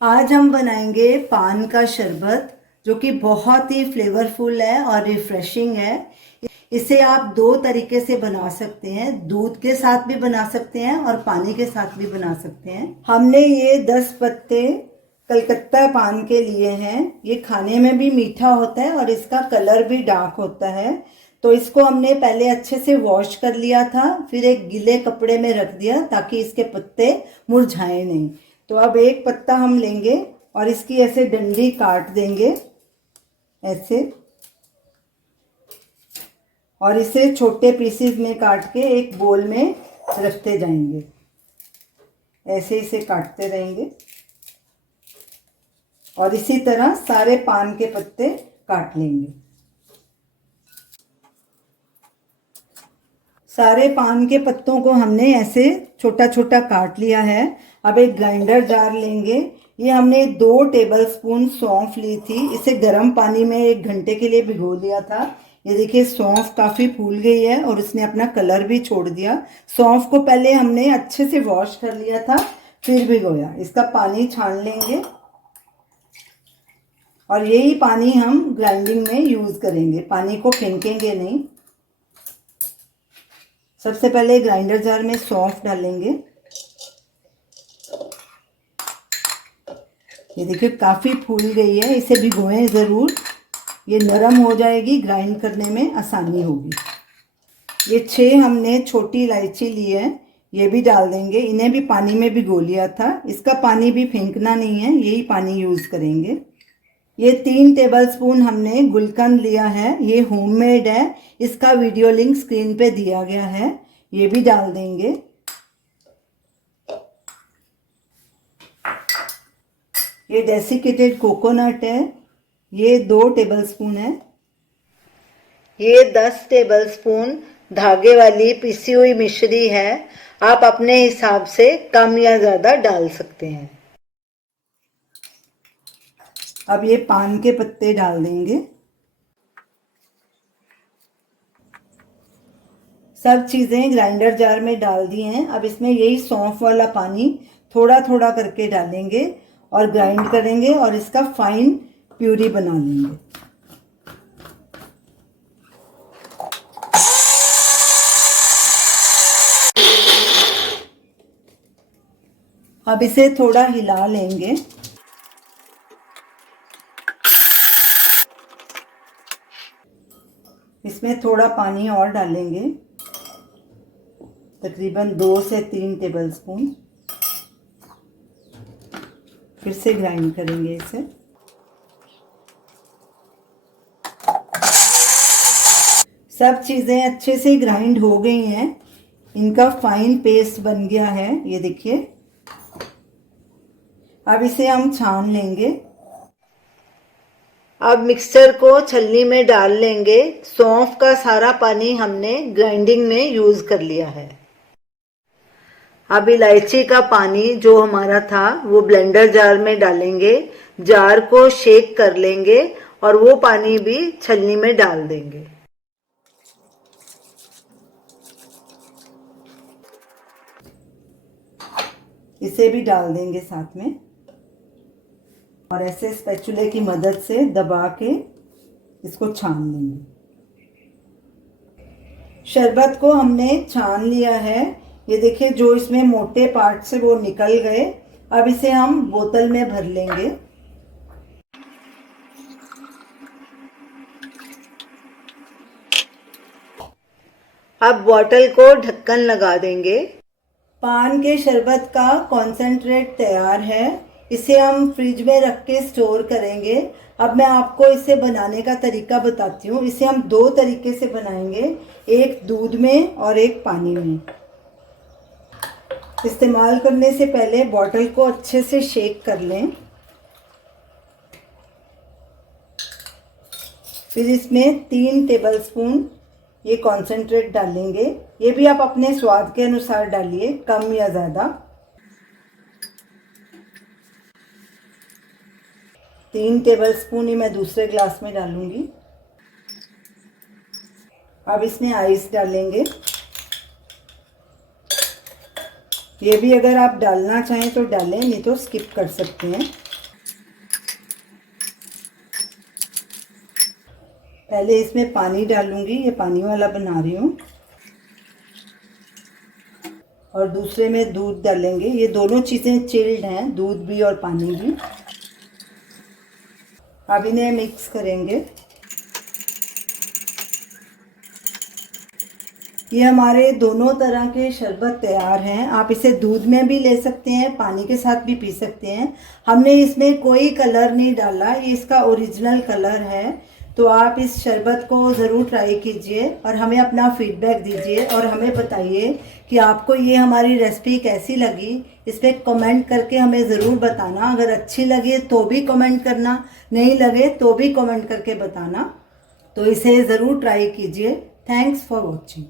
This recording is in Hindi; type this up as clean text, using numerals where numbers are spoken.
आज हम बनाएंगे पान का शरबत जो कि बहुत ही फ्लेवरफुल है और रिफ्रेशिंग है। इसे आप दो तरीके से बना सकते हैं, दूध के साथ भी बना सकते हैं और पानी के साथ भी बना सकते हैं। हमने ये 10 पत्ते कलकत्ता पान के लिए हैं। ये खाने में भी मीठा होता है और इसका कलर भी डार्क होता है। तो इसको हमने पहले अच्छे से वॉश कर लिया था, फिर एक गीले कपड़े में रख दिया ताकि इसके पत्ते मुरझाए नहीं। तो अब एक पत्ता हम लेंगे और इसकी ऐसे डंडी काट देंगे ऐसे, और इसे छोटे पीसेस में काट के एक बोल में रखते जाएंगे। ऐसे इसे काटते रहेंगे और इसी तरह सारे पान के पत्ते काट लेंगे। सारे पान के पत्तों को हमने ऐसे छोटा छोटा काट लिया है। अब एक ग्राइंडर जार लेंगे। ये हमने 2 टेबलस्पून सौंफ ली थी, इसे गर्म पानी में 1 घंटे के लिए भिगो दिया था। ये देखिए सौंफ काफ़ी फूल गई है और उसने अपना कलर भी छोड़ दिया। सौंफ को पहले हमने अच्छे से वॉश कर लिया था, फिर भिगोया। इसका पानी छान लेंगे और यही पानी हम ग्राइंडिंग में यूज़ करेंगे, पानी को फेंकेंगे नहीं। सबसे पहले ग्राइंडर जार में सौंफ डालेंगे। ये देखिए काफ़ी फूल गई है, इसे भिगोएं ज़रूर, ये नरम हो जाएगी, ग्राइंड करने में आसानी होगी। ये 6 हमने छोटी इलायची ली है, ये भी डाल देंगे। इन्हें भी पानी में भिगो लिया था, इसका पानी भी फेंकना नहीं है, यही पानी यूज़ करेंगे। ये 3 टेबलस्पून हमने गुलकंद लिया है, ये होममेड है, इसका वीडियो लिंक स्क्रीन पे दिया गया है, ये भी डाल देंगे। ये डेसिकेटेड कोकोनट है, ये 2 टेबलस्पून है। ये 10 टेबलस्पून धागे वाली पिसी हुई मिश्री है, आप अपने हिसाब से कम या ज़्यादा डाल सकते हैं। अब ये पान के पत्ते डाल देंगे। सब चीज़ें ग्राइंडर जार में डाल दी हैं। अब इसमें यही सौंफ वाला पानी थोड़ा थोड़ा करके डालेंगे और ग्राइंड करेंगे और इसका फाइन प्यूरी बना लेंगे। अब इसे थोड़ा हिला लेंगे। इसमें थोड़ा पानी और डालेंगे, तकरीबन 2 से 3 टेबलस्पून। फिर से ग्राइंड करेंगे इसे। सब चीज़ें अच्छे से ग्राइंड हो गई हैं, इनका फाइन पेस्ट बन गया है, ये देखिए। अब इसे हम छान लेंगे। अब मिक्सचर को छलनी में डाल लेंगे। सौंफ का सारा पानी हमने ग्राइंडिंग में यूज़ कर लिया है। अब इलायची का पानी जो हमारा था वो ब्लेंडर जार में डालेंगे, जार को शेक कर लेंगे और वो पानी भी छलनी में डाल देंगे। इसे भी डाल देंगे साथ में और ऐसे स्पैचुले की मदद से दबा के इसको छान लेंगे। शरबत को हमने छान लिया है, ये देखिए जो इसमें मोटे पार्ट से वो निकल गए। अब इसे हम बोतल में भर लेंगे। अब बॉटल को ढक्कन लगा देंगे। पान के शरबत का कॉन्सेंट्रेट तैयार है, इसे हम फ्रिज में रख के स्टोर करेंगे। अब मैं आपको इसे बनाने का तरीका बताती हूँ। इसे हम 2 तरीके से बनाएंगे, एक दूध में और एक पानी में। इस्तेमाल करने से पहले बॉटल को अच्छे से शेक कर लें। फिर इसमें 3 टेबलस्पून ये कॉन्सेंट्रेट डालेंगे, ये भी आप अपने स्वाद के अनुसार डालिए, कम या ज़्यादा। 3 टेबलस्पून ही मैं दूसरे ग्लास में डालूंगी। अब इसमें आइस डालेंगे, ये भी अगर आप डालना चाहें तो डालें, नहीं तो स्किप कर सकते हैं। पहले इसमें पानी डालूंगी, ये पानी वाला बना रही हूँ, और दूसरे में दूध डालेंगे। ये दोनों चीज़ें चिल्ड हैं, दूध भी और पानी भी। अब इन्हें मिक्स करेंगे। ये हमारे दोनों तरह के शरबत तैयार हैं। आप इसे दूध में भी ले सकते हैं, पानी के साथ भी पी सकते हैं। हमने इसमें कोई कलर नहीं डाला, ये इसका ओरिजिनल कलर है। तो आप इस शरबत को ज़रूर ट्राई कीजिए और हमें अपना फीडबैक दीजिए और हमें बताइए कि आपको ये हमारी रेसिपी कैसी लगी। इस पर कमेंट करके हमें ज़रूर बताना। अगर अच्छी लगे तो भी कमेंट करना, नहीं लगे तो भी कमेंट करके बताना। तो इसे ज़रूर ट्राई कीजिए। Thanks for watching.